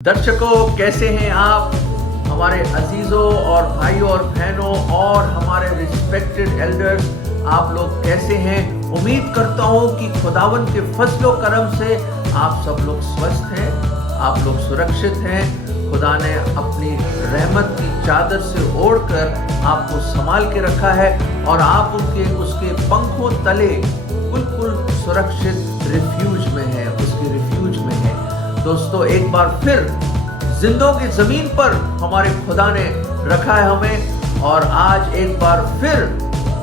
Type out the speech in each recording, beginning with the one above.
दर्शकों, कैसे हैं आप? हमारे अजीजों और भाइयों और बहनों और हमारे रिस्पेक्टेड एल्डर्स, आप लोग कैसे हैं? उम्मीद करता हूं कि खुदावन के फजलो करम से आप सब लोग स्वस्थ हैं, आप लोग सुरक्षित हैं। खुदा ने अपनी रहमत की चादर से ओढ़कर आपको संभाल के रखा है और आप उसके पंखों तले बिल्कुल सुरक्षित रिफ्यूज में हैं, उसके रिफ्यूज में हैं। दोस्तों, एक बार फिर जिंदों की जमीन पर हमारे खुदा ने रखा है हमें, और आज एक बार फिर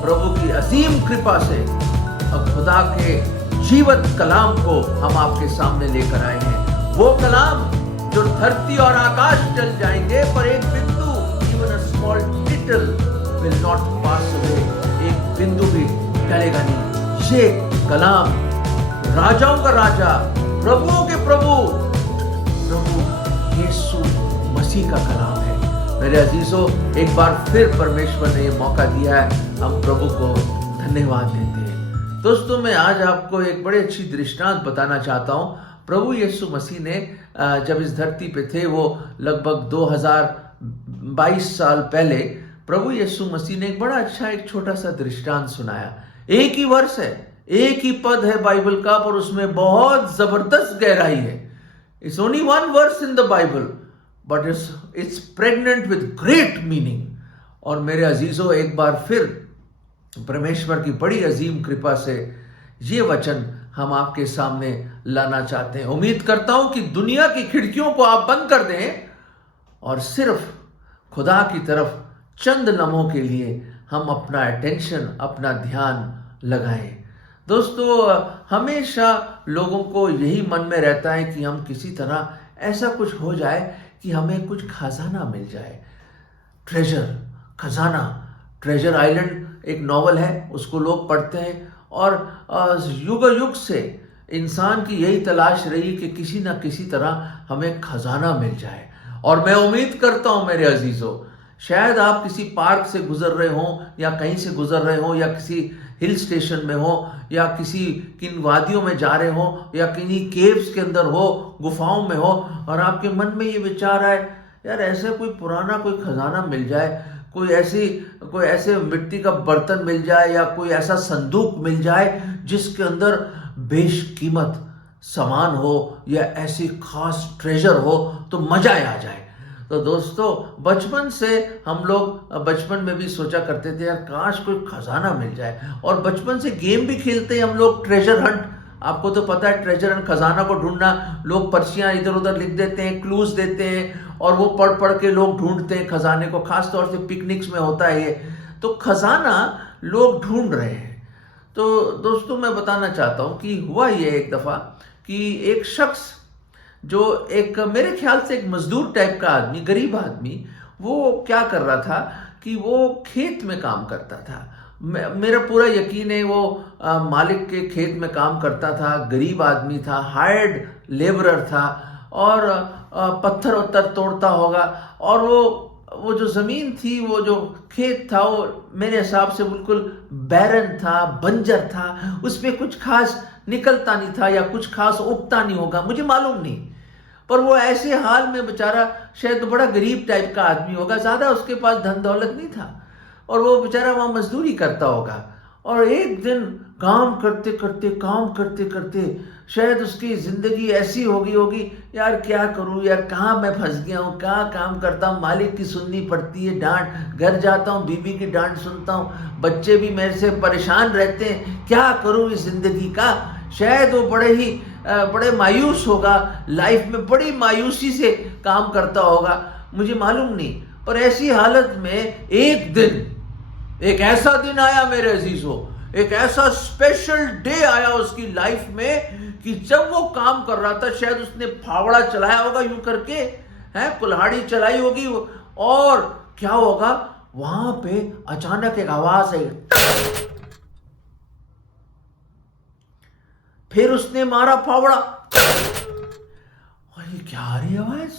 प्रभु की अजीम कृपा से खुदा के जीवत कलाम को हम आपके सामने लेकर आए हैं। वो कलाम जो धरती और आकाश चल जाएंगे पर एक बिंदु, even a small tittle will not pass away, एक बिंदु भी टलेगा नहीं। ये कलाम राजाओं का राजा, प्रभुओं के प्रभु यीशु मसीह का कलाम है। मेरे अजीजों, एक बार फिर परमेश्वर ने ये मौका दिया है, हम प्रभु को धन्यवाद देते हैं। दोस्तों, मैं आज आपको एक बड़ी अच्छी दृष्टांत बताना चाहता हूँ। प्रभु यीशु मसीह ने जब इस धरती पे थे, वो लगभग 2022 साल पहले, प्रभु यीशु मसीह ने एक बड़ा अच्छा एक छोटा सा दृष्टांत सुनाया। एक ही वर्ष है, एक ही पद है बाइबल का, पर उसमें बहुत जबरदस्त गहराई है। It's only one verse in the Bible, but it's pregnant with great meaning. और मेरे अजीजों, एक बार फिर परमेश्वर की बड़ी अजीम कृपा से ये वचन हम आपके सामने लाना चाहते हैं। उम्मीद करता हूं कि दुनिया की खिड़कियों को आप बंद कर दें और सिर्फ खुदा की तरफ चंद लम्हों के लिए हम अपना अटेंशन, अपना ध्यान लगाएं। दोस्तों, हमेशा लोगों को यही मन में रहता है कि हम किसी तरह ऐसा कुछ हो जाए कि हमें कुछ खजाना मिल जाए। खजाना, ट्रेजर आइलैंड एक नॉवल है, उसको लोग पढ़ते हैं और युग युग से इंसान की यही तलाश रही कि किसी ना किसी तरह हमें खजाना मिल जाए। और मैं उम्मीद करता हूं मेरे अजीजों, शायद आप किसी पार्क से गुजर रहे हो या कहीं से गुजर रहे हो या किसी हिल स्टेशन में हो या किसी किन वादियों में जा रहे हो या किन्हीं केव्स के अंदर हो, गुफाओं में हो, और आपके मन में ये विचार आए, यार ऐसे कोई पुराना कोई खजाना मिल जाए, कोई ऐसे मिट्टी का बर्तन मिल जाए या कोई ऐसा संदूक मिल जाए जिसके अंदर बेशकीमत सामान हो या ऐसी खास ट्रेजर हो तो मजा आ जाए। तो दोस्तों, बचपन से हम लोग बचपन में भी सोचा करते थे, यार काश कोई खजाना मिल जाए, और बचपन से गेम भी खेलते हैं हम लोग, ट्रेजर हंट। आपको तो पता है, ट्रेजर हंट, खजाना को ढूंढना। लोग पर्चियां इधर उधर लिख देते हैं, क्लूज देते हैं, और वो पढ़ पढ़ के लोग ढूंढते हैं खजाने को। खासतौर से पिकनिक्स में होता है ये। तो खजाना लोग ढूंढ रहे हैं। तो दोस्तों, मैं बताना चाहता हूं कि हुआ ये एक दफा कि एक शख्स, जो एक मेरे ख्याल से एक मजदूर टाइप का आदमी, गरीब आदमी, वो क्या कर रहा था कि वो खेत में काम करता था। मेरा पूरा यकीन है वो मालिक के खेत में काम करता था, गरीब आदमी था, हायर्ड लेबरर था, और पत्थर उत्तर तोड़ता होगा। और वो जो जमीन थी, वो जो खेत था, वो मेरे हिसाब से बिल्कुल बैरन था, बंजर था, उसमें कुछ खास निकलता नहीं था या कुछ खास उगता नहीं होगा, मुझे मालूम नहीं। पर वो ऐसे हाल में बेचारा, शायद बड़ा गरीब टाइप का आदमी होगा, ज्यादा उसके पास धन दौलत नहीं था, और वो बेचारा वहां मजदूरी करता होगा। और एक दिन काम करते करते शायद उसकी जिंदगी ऐसी हो गई होगी, यार क्या करूं, यार कहाँ मैं फंस गया हूँ, कहाँ काम करता हूँ, मालिक की सुननी पड़ती है डांट, घर जाता हूँ बीबी की डांट सुनता हूँ, बच्चे भी मेरे से परेशान रहते हैं, क्या करूं इस जिंदगी का। शायद वो बड़े मायूस होगा, लाइफ में बड़ी मायूसी से काम करता होगा, मुझे मालूम नहीं। पर ऐसी हालत में एक ऐसा दिन आया मेरे अजीजों, एक ऐसा स्पेशल डे आया उसकी लाइफ में कि जब वो काम कर रहा था, शायद उसने फावड़ा चलाया होगा यूं करके, है कुल्हाड़ी चलाई होगी, और क्या होगा, वहां पे अचानक एक आवाज आई, फिर उसने मारा फावड़ा, और ये क्या आ रही आवाज,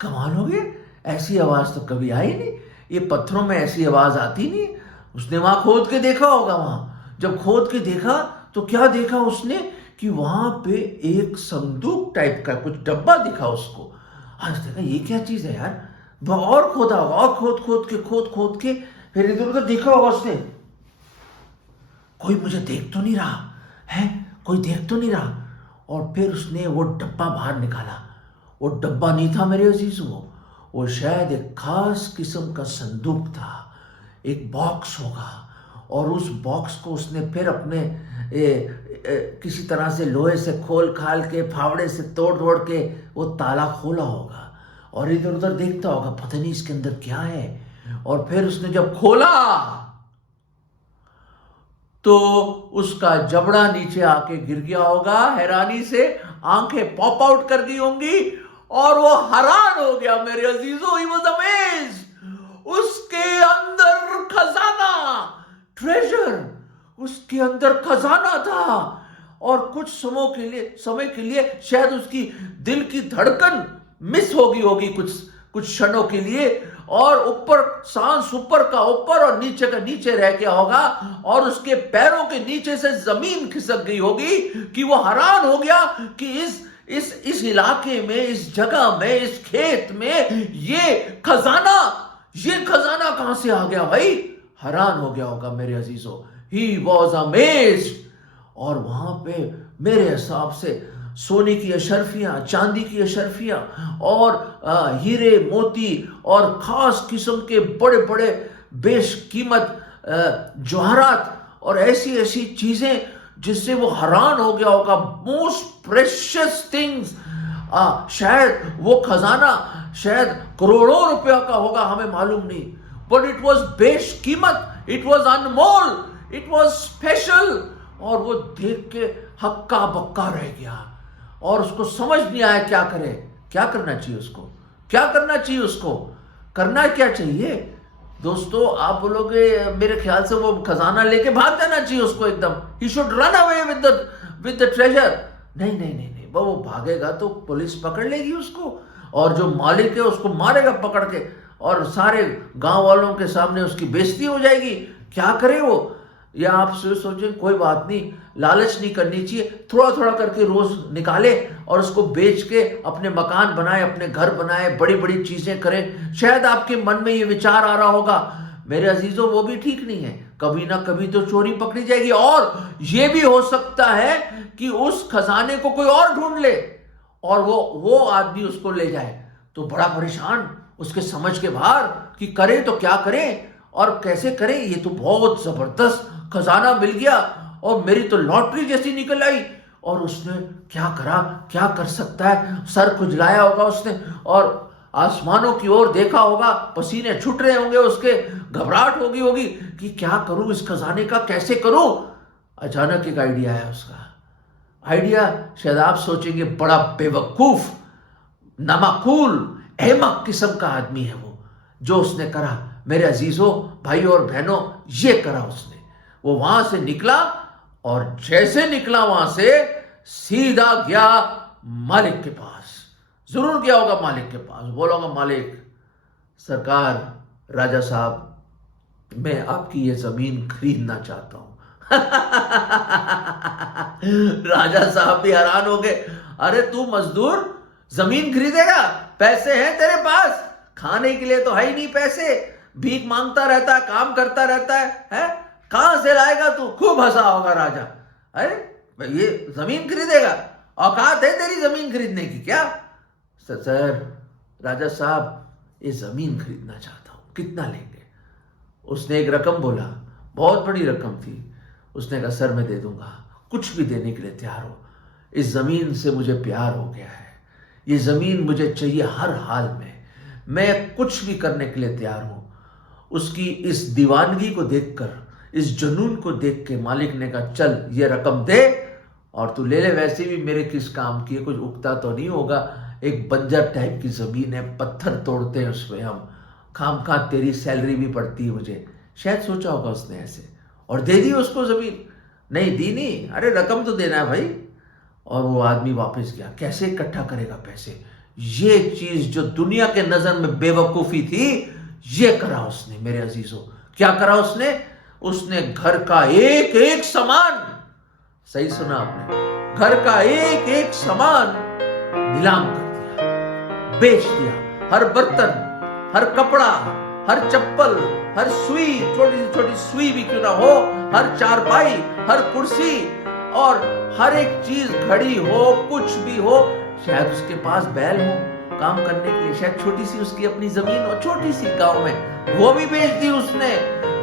कमाल हो गया, ऐसी आवाज तो कभी आई नहीं, ये पत्थरों में ऐसी आवाज आती नहीं। उसने वहां खोद के देखा होगा, वहां जब खोद के देखा तो क्या देखा उसने कि वहां पे एक संदूक टाइप का कुछ डब्बा दिखा उसको। आज देखा ये क्या चीज है यार, और खोदा होगा, और खोद के फिर इधर उधर देखा होगा उसने, कोई मुझे देख तो नहीं रहा है, कोई देख तो नहीं रहा। और फिर उसने वो डब्बा बाहर निकाला। वो डब्बा नहीं था मेरे अजीजों, वो शायद एक खास किस्म का संदूक था, एक बॉक्स होगा। और उस बॉक्स को उसने फिर अपने किसी तरह से लोहे से खोल खाल के, फावड़े से तोड़ के वो ताला खोला होगा और इधर उधर देखता होगा, पता नहीं इसके अंदर क्या है। और फिर उसने जब खोला तो उसका जबड़ा नीचे आके गिर गया होगा, हैरानी से आंखें पॉप आउट कर गई होंगी और वो हैरान हो गया मेरे अजीजों। He was amazed. उसके अंदर खजाना, ट्रेजर, उसके अंदर खजाना था। और कुछ समय के लिए शायद उसकी दिल की धड़कन मिस होगी कुछ क्षणों के लिए, और ऊपर सांस ऊपर का ऊपर और नीचे का नीचे रह गया होगा, और उसके पैरों के नीचे से जमीन खिसक गई होगी कि वो हैरान हो गया कि इस इलाके में, इस जगह में, इस खेत में ये खजाना कहां से आ गया भाई। हैरान हो गया होगा मेरे अजीजों। He was amazed. और वहां पे मेरे हिसाब से सोने की अशरफियां, चांदी की अशरफियां और हीरे मोती और खास किस्म के बड़े बड़े बेशकीमत जवाहरात और ऐसी ऐसी चीजें जिससे वो हैरान हो गया होगा। Most precious things. शायद वो खजाना शायद करोड़ों रुपया का होगा, हमें मालूम नहीं, बट इट वॉज बेशकीमत, इट वॉज अनमोल, इट वॉज स्पेशल। और वो देख के हक्का बक्का रह गया और उसको समझ नहीं आया क्या करे, क्या करना चाहिए उसको, क्या करना चाहिए उसको, करना क्या चाहिए। दोस्तों आप बोलोगे मेरे ख्याल से वो खजाना लेके भाग जाना चाहिए उसको एकदम, he should run away with the treasure. नहीं, वो भागेगा तो पुलिस पकड़ लेगी उसको, और जो मालिक है उसको मारेगा पकड़ के, और सारे गांव वालों के सामने उसकी बेइज्जती हो जाएगी। क्या करे वो। या आप सोचें कोई बात नहीं, लालच नहीं करनी चाहिए, थोड़ा थोड़ा करके रोज निकाले और उसको बेच के अपने मकान बनाए, अपने घर बनाए, बड़ी बड़ी चीजें करें। शायद आपके मन में ये विचार आ रहा होगा, मेरे अजीजों वो भी ठीक नहीं है, कभी ना कभी तो चोरी पकड़ी जाएगी, और ये भी हो सकता है कि उस खजाने को कोई और ढूंढ ले और वो आदमी उसको ले जाए। तो बड़ा परेशान, उसके समझ के बाहर कि करे तो क्या करें और कैसे करें। ये तो बहुत जबरदस्त खजाना मिल गया और मेरी तो लॉटरी जैसी निकल आई। और उसने क्या करा, क्या कर सकता है, सर खुजलाया होगा उसने और आसमानों की ओर देखा होगा, पसीने छूट रहे होंगे उसके, घबराहट होगी कि क्या करूं इस खजाने का, कैसे करूं। अचानक एक आइडिया है उसका। आइडिया शायद आप सोचेंगे बड़ा बेवकूफ, नामाकूल, अहमक किस्म का आदमी है वो। जो उसने करा मेरे अजीजों, भाइयों और बहनों, ये करा उसने। वो वहां से निकला और जैसे निकला वहां से सीधा गया मालिक के पास। जरूर गया होगा मालिक के पास, बोलोगा मालिक सरकार, राजा साहब, मैं आपकी ये जमीन खरीदना चाहता हूं। राजा साहब भी हैरान हो गए। अरे तू मजदूर जमीन खरीदेगा, पैसे हैं तेरे पास, खाने के लिए तो है ही नहीं पैसे, भीख मांगता रहता है, काम करता रहता है? कहां से लाएगा तू? खूब हंसा होगा राजा। अरे ये जमीन खरीदेगा, औकात है तेरी जमीन खरीदने की क्या? सर राजा साहब ये जमीन खरीदना चाहता हूं, कितना लेंगे? उसने एक रकम बोला, बहुत बड़ी रकम थी। उसने कहा सर मैं दे दूंगा, कुछ भी देने के लिए तैयार हो। इस जमीन से मुझे प्यार हो गया है, ये जमीन मुझे चाहिए हर हाल में, मैं कुछ भी करने के लिए तैयार हूं। उसकी इस दीवानगी को देखकर, इस जुनून को देख के मालिक ने कहा चल ये रकम दे और तू ले ले, वैसे भी मेरे किस काम की है, कुछ उगता तो नहीं होगा, एक बंजर टाइप की जमीन है, पत्थर तोड़ते हैं उसमें हम, खाम खा तेरी सैलरी भी पड़ती है मुझे। शायद सोचा होगा उसने ऐसे, और दे दी उसको जमीन। नहीं दी नहीं, अरे रकम तो देना है भाई। और वो आदमी वापस गया। कैसे इकट्ठा करेगा पैसे? ये चीज जो दुनिया के नजर में बेवकूफी थी, ये करा उसने मेरे अजीजों। क्या करा उसने? उसने घर का एक एक सामान, सही सुना आपने, घर का एक एक सामान नीलाम कर दिया, बेच दिया। हर बर्तन, हर कपड़ा, हर चप्पल, हर सुई, छोटी सी छोटी सुई भी क्यों ना हो, हर चारपाई, हर कुर्सी और हर एक चीज, घड़ी हो, कुछ भी हो, शायद उसके पास बैल हो काम करने के लिए, शायद छोटी सी उसकी अपनी जमीन हो, छोटी सी गांव में, वो भी बेच दी उसने।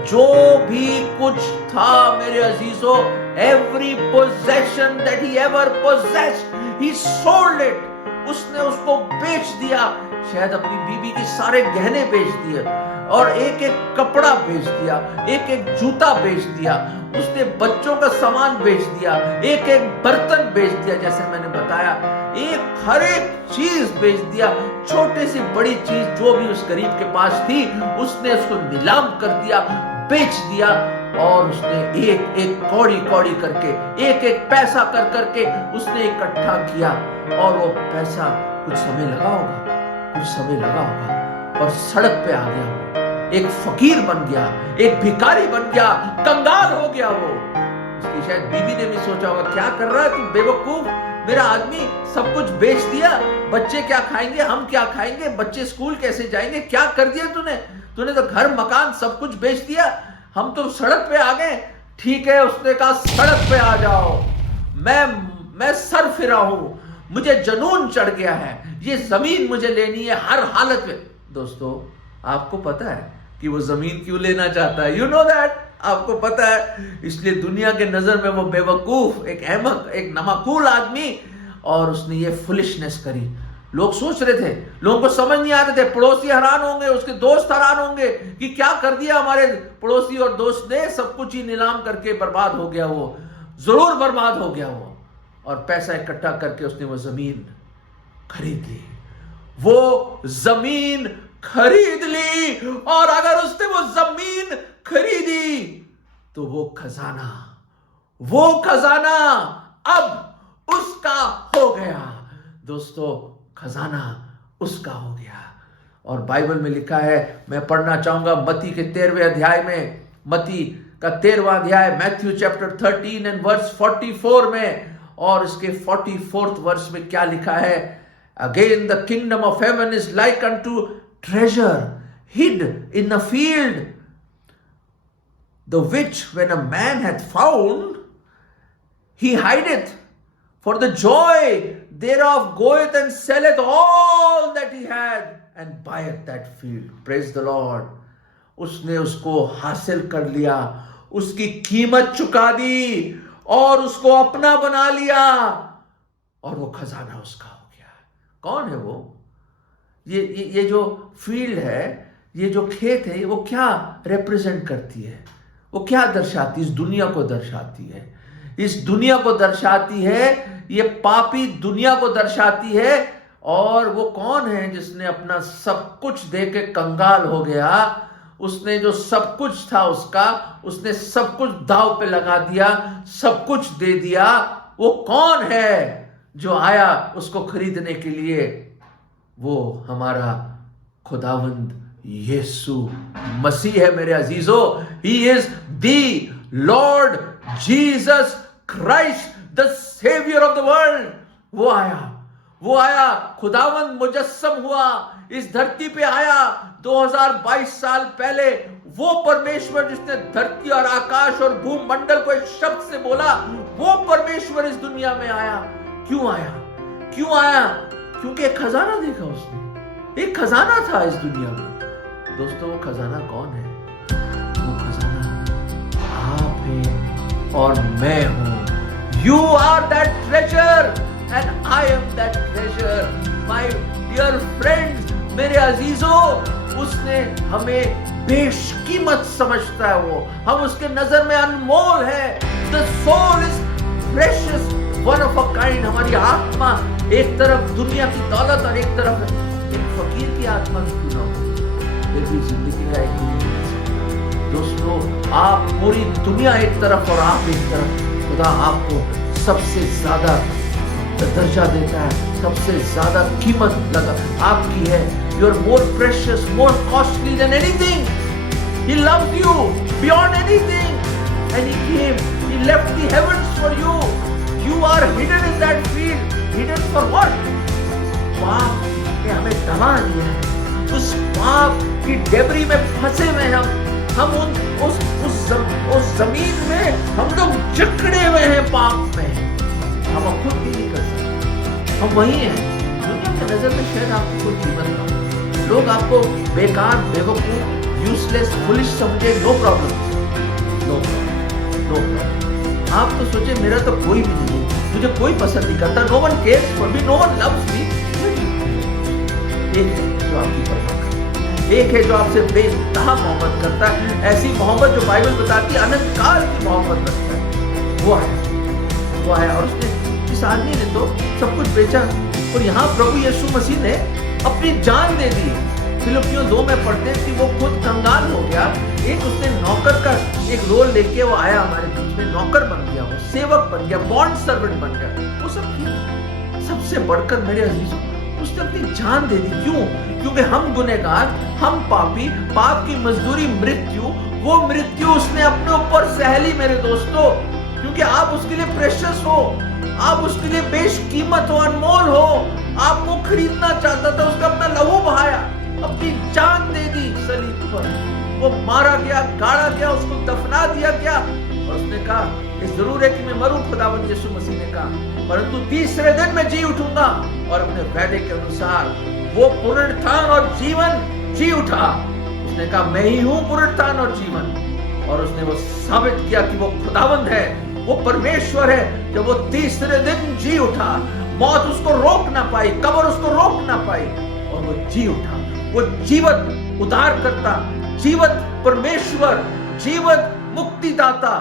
जो भी कुछ था मेरे अजीजों, every possession that he ever possessed, he sold it. उसने उसको बेच दिया। शायद अपनी बीबी के सारे गहने बेच दिए और एक एक कपड़ा बेच दिया, एक एक जूता बेच दिया, उसने बच्चों का सामान बेच दिया, एक एक बर्तन बेच दिया, जैसे मैंने बताया, हर एक चीज बेच दिया। छोटी सी बड़ी चीज जो भी उस गरीब के पास थी, उसने उसको नीलाम कर दिया, बेच दिया। और उसने एक एक कौड़ी कौड़ी करके, एक एक पैसा कर करके उसने इकट्ठा किया। और वो पैसा कुछ समय लगा होगा, पर सड़क पे आ गया वो, एक फकीर बन गया, एक भिखारी बन गया, कंगाल हो गया वो। उसकी शायद बीवी ने भी सोचा होगा, क्या कर रहा है तू बेवकूफ, मेरा आदमी सब कुछ बेच दिया, बच्चे क्या खाएंगे, हम क्या खाएंगे, बच्चे स्कूल कैसे जाएंगे, क्या कर दिया तूने तो घर मकान सब कुछ बेच दिया, हम तो सड़क पे आ गए। ठीक है, उसने कहा सड़क पे आ जाओ, मैं सर फिरा हूं, मुझे जुनून चढ़ गया है, ये जमीन मुझे लेनी है हर हालत में। दोस्तों, आपको पता है कि वो जमीन क्यों लेना चाहता है? यू नो दैट, आपको पता है। इसलिए दुनिया के नजर में वो बेवकूफ, एक अहमक, एक नमाकूल आदमी, और उसने ये फुलिशनेस करी। लोग सोच रहे थे, लोगों को समझ नहीं आ रहे थे, पड़ोसी हैरान होंगे, उसके दोस्त हैरान होंगे कि क्या कर दिया हमारे पड़ोसी और दोस्त ने, सब कुछ ही नीलाम करके बर्बाद हो गया वो, जरूर बर्बाद हो गया वो। और पैसा इकट्ठा करके उसने वो जमीन खरीद ली, वो जमीन खरीद ली। और अगर उसने वो जमीन खरीदी तो वो खजाना अब उसका हो गया। दोस्तों, खजाना उसका हो गया। और बाइबल में लिखा है, मैं पढ़ना चाहूंगा मत्ती के 13वें अध्याय में, मत्ती का 13वां अध्याय, मैथ्यू चैप्टर 13 एंड वर्स 44 में, और इसके 44th वर्स में क्या लिखा है? Again the kingdom of heaven is like unto treasure hid in a field, the which when a man hath found, he hideth, for the joy thereof goeth and selleth all that he had and buyeth that field. Praise the Lord. उसने उसको हासिल कर लिया, उसकी कीमत चुका दी और उसको अपना बना लिया, और वो खजाना उसका हो गया। कौन है वो? ये जो फील्ड है, ये जो खेत है, वो क्या रिप्रेजेंट करती है? वो क्या दर्शाती है? इस दुनिया को दर्शाती है, इस दुनिया को दर्शाती है, ये पापी दुनिया को दर्शाती है। और वो कौन है जिसने अपना सब कुछ दे के कंगाल हो गया? उसने जो सब कुछ था उसका, उसने सब कुछ दांव पे लगा दिया, सब कुछ दे दिया। वो कौन है जो आया उसको खरीदने के लिए? वो हमारा खुदावंद यीशु मसीह है मेरे अजीजों। He is the Lord Jesus Christ, the saviour of the world. वो आया, खुदावंद मुजस्सम हुआ, इस धरती पे आया 2022 साल पहले। वो परमेश्वर जिसने धरती और आकाश और भूमंडल को एक शब्द से बोला, वो परमेश्वर इस दुनिया में आया। क्यों आया? क्योंकि एक खजाना देखा उसने, एक खजाना था इस दुनिया में। दोस्तों, वो खजाना कौन है? वो खजाना आप हैं और मैं हूं। You are that treasure and I am that treasure. My dear friends, मेरे अजीजों, उसने हमें बेशकीमत समझता है वो, हम उसके नजर में अनमोल है। The soul is precious, one of a kind. हमारी आत्मा एक तरफ दुनिया की दौलत और एक तरफ एक फकीर की आत्मा क्यों ना हो, फिर भी जिंदगी का एक नहीं। दोस्तों, आप पूरी दुनिया एक तरफ और आप एक तरफ, खुदा आपको सबसे ज्यादा दर्जा देता है, सबसे ज्यादा कीमत लगा आपकी है। You are more precious, more costly than anything. He loves you beyond anything and he came, he left the heavens for you. You are hidden in that field. Hidden for what? पाप ने हमें दबा दिया है, उस पाप की debris में फंसे हुए हैं हम उस जमीन में हम लोग जकड़े हुए हैं पाप में। हम खुद भी नहीं कर सकते, हम वही हैं। दुनिया की नजर में शायद आपको कोई कीमत ना हो, लोग आपको बेकार, बेवकूफ, यूजलेस, फुलिश समझे, नो प्रॉब्लम। आप तो सोचे मेरा तो कोई भी नहीं है, मुझे कोई पसंद नहीं करता, no one cares for me, no one loves me. एक है जो आपकी परवाह करता है, एक है जो आपसे बेइंतहा मोहब्बत करता है, ऐसी मोहब्बत जो बाइबल बताती है अनंत काल की मोहब्बत रखता है। वो है और उसने, इस आदमी ने तो सब कुछ बेचा और यहाँ प्रभु यीशु मसीह ने अपनी जान दे दी। फिलिपियों 2 में पढ़ते हैं कि वो खुद कंगाल हो गया, एक उसने नौकर का एक रोल लेके वो आया हमारे बीच में, नौकर बन गया, वो सेवक बन गया, बॉन्ड सर्वेंट बन गया। वो सब ठीक, सबसे बढ़कर मेरे अजीजों उसने अपनी जान दे दी। क्यों? क्योंकि हम गुनहगार, हम पापी, पाप की मजदूरी मृत्यु, वो मृत्यु उसने अपने ऊपर सह ली मेरे दोस्तों, क्योंकि आप उसके लिए प्रेशियस हो, आप उसके लिए बेशकीमत हो, अनमोल हो। आपको खरीदना चाहता था, उसका अपना लहू बहाया, अपनी जान दे दी सलीब पर, वो मारा गया, गाड़ा गया, उसको दफना दिया गया। और उसने कहा ये जरूर है कि मैं मरूं, खुदावंद यीशु मसीह ने कहा, परंतु तीसरे दिन मैं जी उठूंगा। और अपने वादे के अनुसार वो पुनरुत्थान और जीवन जी उठा। उसने कहा मैं ही हूं पुनरुत्थान और जीवन। और उसने वो साबित किया कि वो खुदावंद है, वो परमेश्वर है। जब वो तीसरे दिन जी उठा, मौत उसको रोक ना पाई, कब्र उसको रोक ना पाई, और वो जी उठा। वो जीवत उद्धार करता, जीवत परमेश्वर, जीवत मुक्तिदाता,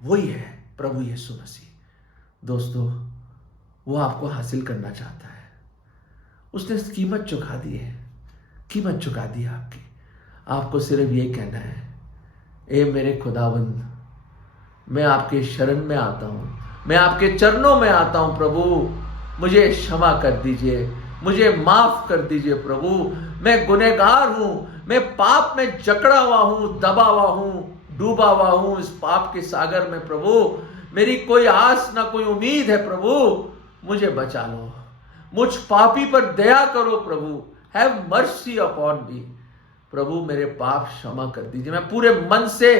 वही है प्रभु यीशु मसीह। दोस्तों, वो आपको हासिल करना चाहता है। उसने कीमत चुका दी है, कीमत चुका दी आपकी। आपको सिर्फ ये कहना है, ए मेरे खुदावंद, मैं आपके शरण में आता हूं, मैं आपके चरणों में आता हूं प्रभु, मुझे क्षमा कर दीजिए, मुझे माफ कर दीजिए प्रभु। मैं गुनहगार हूं, मैं पाप में जकड़ा हुआ हूं, दबा हुआ हूं, डूबा हुआ हूं इस पाप के सागर में प्रभु। मेरी कोई आस ना कोई उम्मीद है प्रभु, मुझे बचा लो, मुझ पापी पर दया करो प्रभु, हैव मर्सी अपॉन मी। प्रभु मेरे पाप क्षमा कर दीजिए। मैं पूरे मन से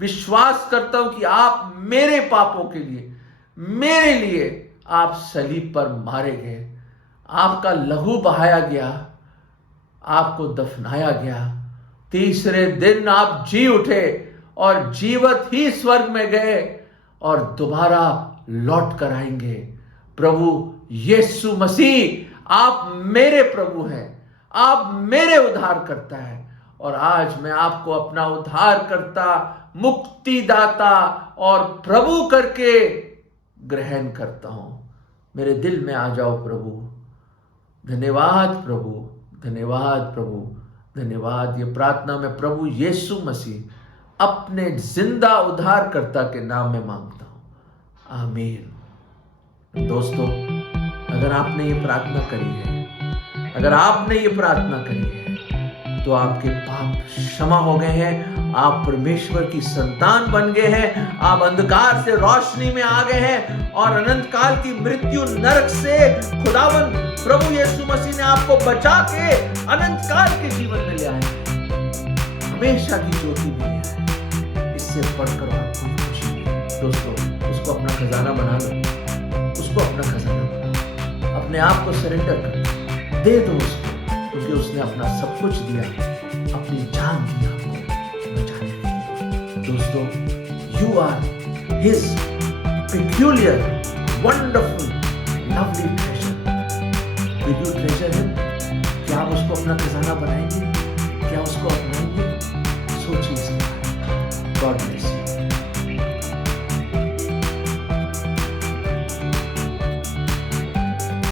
विश्वास करता हूं कि आप मेरे पापों के लिए, मेरे लिए आप सलीब पर मारे गए, आपका लहू बहाया गया, आपको दफनाया गया, तीसरे दिन आप जी उठे और जीवत ही स्वर्ग में गए और दोबारा लौट कर आएंगे। प्रभु यीशु मसीह आप मेरे प्रभु हैं, आप मेरे उद्धार करता है। और आज मैं आपको अपना उद्धार करता, मुक्तिदाता और प्रभु करके ग्रहण करता हूं। मेरे दिल में आ जाओ प्रभु। धन्यवाद प्रभु, धन्यवाद प्रभु, धन्यवाद। ये प्रार्थना मैं प्रभु यीशु मसीह अपने जिंदा उद्धारकर्ता के नाम में मांगता हूं, आमीन। दोस्तों, अगर आपने ये प्रार्थना करी है, अगर आपने ये प्रार्थना करी है, तो आपके पाप क्षमा हो गए हैं, आप परमेश्वर की संतान बन गए हैं, आप अंधकार से रोशनी में आ गए हैं और अनंत काल की मृत्यु, नरक से खुदावंद प्रभु यीशु मसीह ने आपको बचा के अनंत काल के जीवन में ले आए, हमेशा की ज्योति में ले आए। इससे बढ़कर और कोई खुशी नहीं। दोस्तों, उसको अपना खजाना बना लो, उसको अपना खजाना बना, अपने आप को सरेंडर कर दे दो उसको, क्योंकि उसने अपना सब कुछ दिया, अपनी जान दी आपको बचाने के लिए। दोस्तों, you are his peculiar, wonderful, lovely treasure. Will you treasure him? क्या आप उसको अपना खजाना बनाएंगे? क्या उसको अपनाएंगे? सोचिए इसके बारे में। God bless.